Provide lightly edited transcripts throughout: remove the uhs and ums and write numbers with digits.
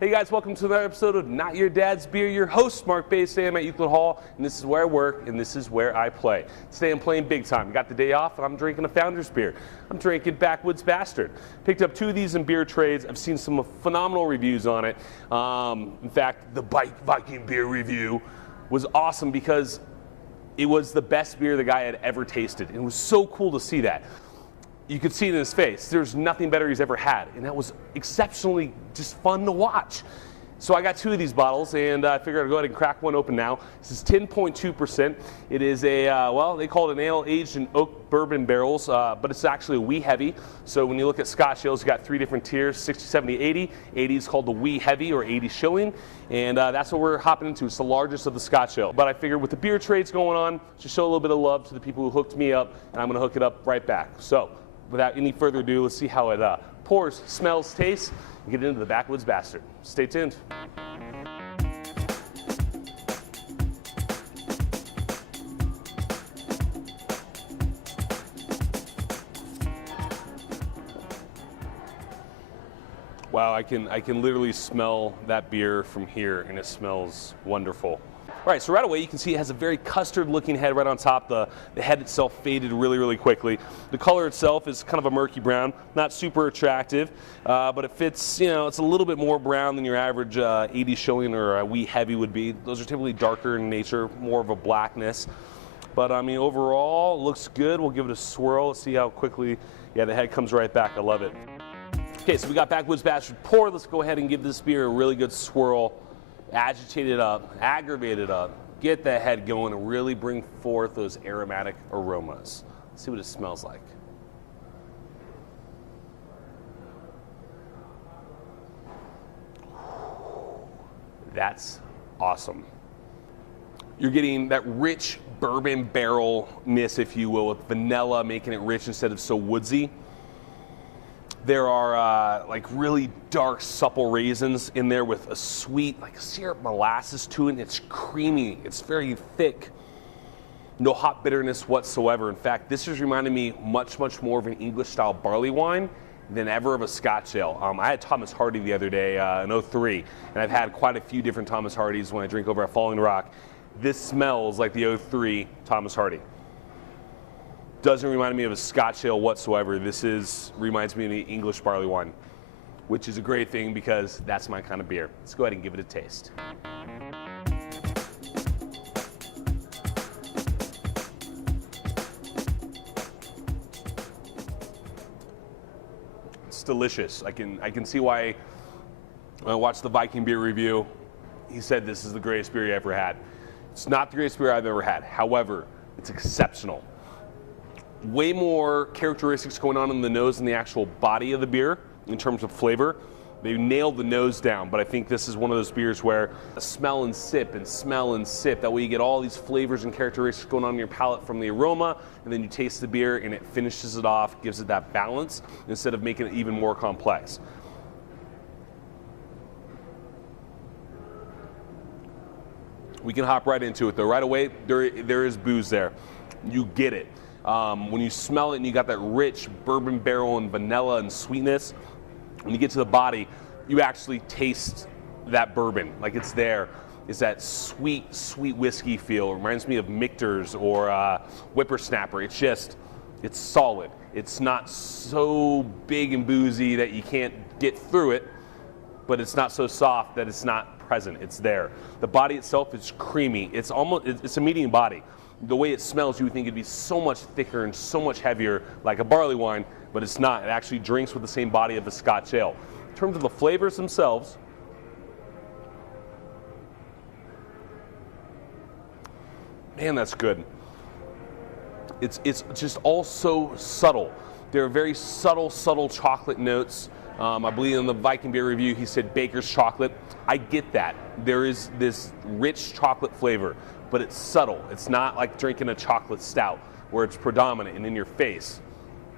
Hey guys, welcome to another episode of Not Your Dad's Beer. Your host, Marc. Today I'm at Euclid Hall, and this is where I work, and this is where I play. Today I'm playing big time. I got the day off, and I'm drinking a Founder's beer. I'm drinking Backwoods Bastard. Picked up 2 of these in beer trades. I've seen some phenomenal reviews on it. In fact, the Viking beer review was awesome because it was the best beer the guy had ever tasted. It was so cool to see that. You could see it in his face. There's nothing better he's ever had, and that was exceptionally just fun to watch. So I got 2 of these bottles, and I figured I'd go ahead and crack one open now. This is 10.2%. It is a, well, they call it an ale aged in oak bourbon barrels, but it's actually a wee heavy. So when you look at Scotch ales, you got 3 different tiers, 60, 70, 80. 80 is called the wee heavy, or 80 shilling, and that's what we're hopping into. It's the largest of the Scotch ale. But I figured with the beer trades going on, just show a little bit of love to the people who hooked me up, and I'm gonna hook it up right back. So, without any further ado, let's see how it pours, smells, tastes, and get into the Backwoods Bastard. Stay tuned. Wow, I can literally smell that beer from here, and it smells wonderful. All right, so right away you can see it has a very custard-looking head right on top. The head itself faded really quickly. The color itself is kind of a murky brown, not super attractive, but it fits, you know, it's a little bit more brown than your average 80 shilling or a wee heavy would be. Those are typically darker in nature, more of a blackness. But I mean, overall, it looks good. We'll give it a swirl. Let's see how quickly, yeah, the head comes right back. I love it. Okay, so we got Backwoods Bastard pour. Let's go ahead and give this beer a really good swirl. Agitate it up, aggravate it up, get the head going, and really bring forth those aromatic aromas. Let's see what it smells like. That's awesome. You're getting that rich bourbon barrelness, if you will, with vanilla making it rich instead of so woodsy. There are like really dark, supple raisins in there with a sweet, like syrup molasses to it. And it's creamy. It's very thick. No hop bitterness whatsoever. In fact, this is reminding me much more of an English-style barley wine than ever of a Scotch ale. I had Thomas Hardy the other day in 03, and I've had quite a few different Thomas Hardys when I drink over at Falling Rock. This smells like the 03 Thomas Hardy. Doesn't remind me of a Scotch ale whatsoever. This reminds me of the English barley wine, which is a great thing because that's my kind of beer. Let's go ahead and give it a taste. It's delicious. I can see why when I watched the Viking beer review, he said this is the greatest beer he ever had. It's not the greatest beer I've ever had. However, it's exceptional. Way more characteristics going on in the nose than the actual body of the beer in terms of flavor. They nailed the nose down, but I think this is one of those beers where smell and sip and smell and sip. That way you get all these flavors and characteristics going on in your palate from the aroma, and then you taste the beer and it finishes it off, gives it that balance instead of making it even more complex. We can hop right into it though. Right away, there is booze there. You get it. When you smell it and you got that rich bourbon barrel and vanilla and sweetness, when you get to the body, you actually taste that bourbon. Like it's there. It's that sweet whiskey feel. It reminds me of Michter's or Whippersnapper. It's solid. It's not so big and boozy that you can't get through it, but it's not so soft that it's not present. It's there. The body itself is creamy. It's a medium body. The way it smells, you would think it'd be so much thicker and so much heavier, like a barley wine, but it's not. It actually drinks with the same body of a Scotch ale. In terms of the flavors themselves, man, that's good. It's just all so subtle. There are very subtle chocolate notes. I believe in the Viking beer review, he said baker's chocolate. I get that. There is this rich chocolate flavor, but it's subtle. It's not like drinking a chocolate stout where it's predominant and in your face.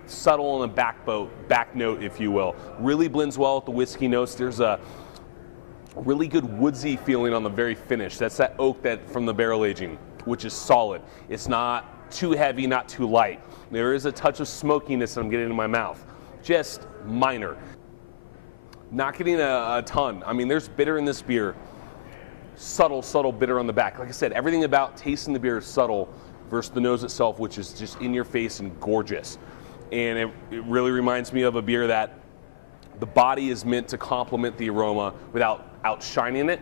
Subtle on the back note, if you will. Really blends well with the whiskey notes. There's a Really good woodsy feeling on the very finish. That's that oak that from the barrel aging, which is solid. It's not too heavy, not too light. There is a touch of smokiness that I'm getting in my mouth. Just minor. Not getting a ton. I mean, there's bitter in this beer. Subtle bitter on the back. Like I said, everything about tasting the beer is subtle versus the nose itself, which is just in your face and gorgeous. And it really reminds me of a beer that the body is meant to complement the aroma without outshining it.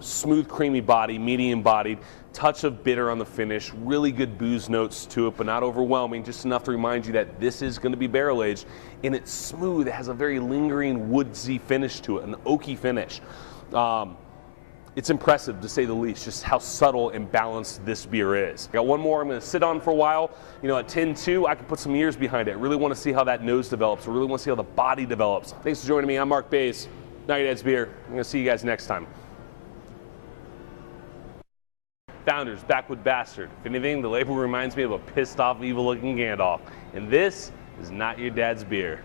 Smooth, creamy body, medium bodied, touch of bitter on the finish, really good booze notes to it, but not overwhelming, just enough to remind you that this is going to be barrel aged. And it's smooth, it has a very lingering woodsy finish to it, an oaky finish. It's impressive, to say the least, just how subtle and balanced this beer is. Got one more I'm going to sit on for a while. You know, at 10-2, I can put some years behind it. I really want to see how that nose develops. I really want to see how the body develops. Thanks for joining me. I'm Marc Bays, Not Your Dad's Beer. I'm going to see you guys next time. Founders, Backwoods Bastard. If anything, the label reminds me of a pissed off, evil looking Gandalf. And this is Not Your Dad's Beer.